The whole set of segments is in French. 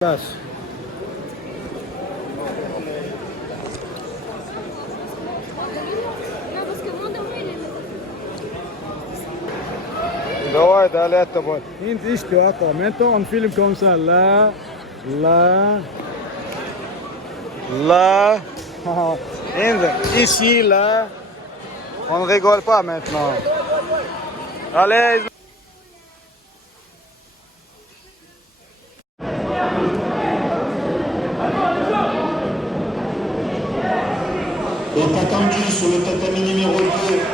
Place. Ouais, d'aller à bon. Attends, maintenant on filme comme ça. Là, là, Là, ici, là. on ne rigole pas maintenant. Allez. Est attendu sur le tatami numéro 2,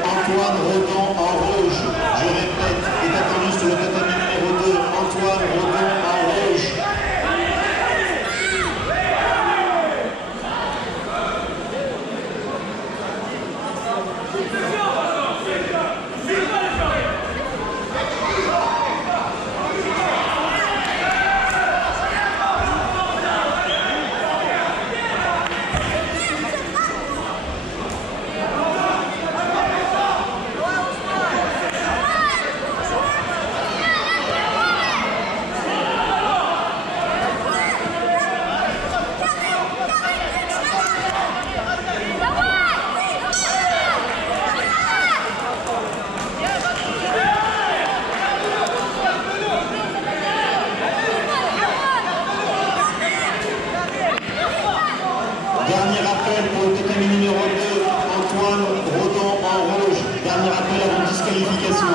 Antoine Rodon en rouge. Je répète, est attendu sur le tatami numéro 2, Antoine Rodon en rouge. Dernier appel pour le tatami numéro 2, Antoine Rodon en rouge. Dernier appel avant disqualification.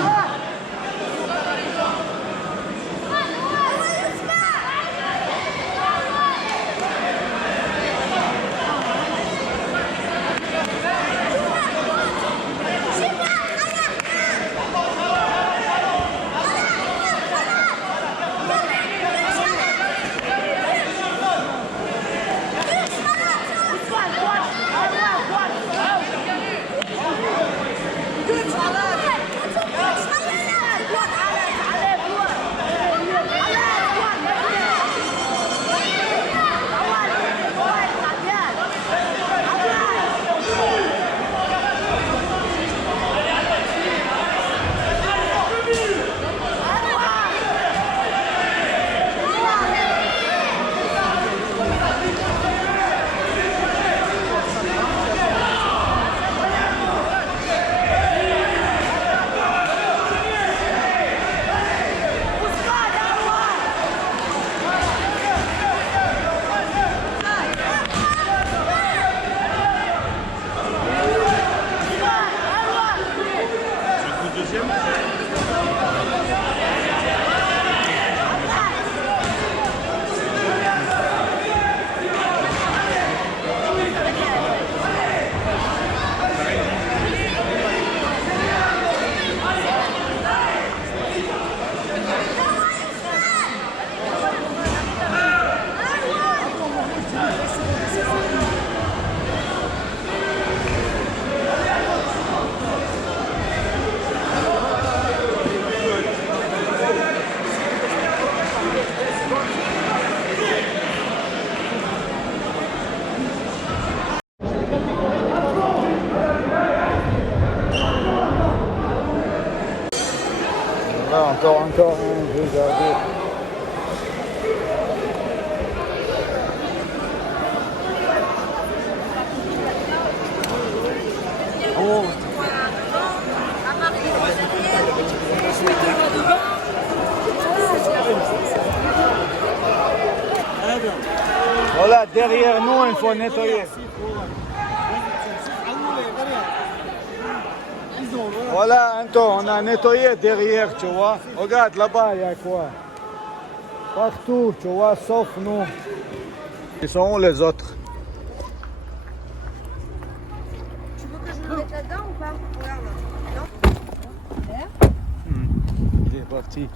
Là, encore, regardez. Voilà, derrière nous, il faut nettoyer. Voilà, Anton, on a nettoyé derrière, tu vois. Regarde, là-bas, il y a quoi? Partout, tu vois, sauf nous. Ils sont où les autres? Tu veux que je le mette là-dedans ou pas? Regarde. Non. Il est parti.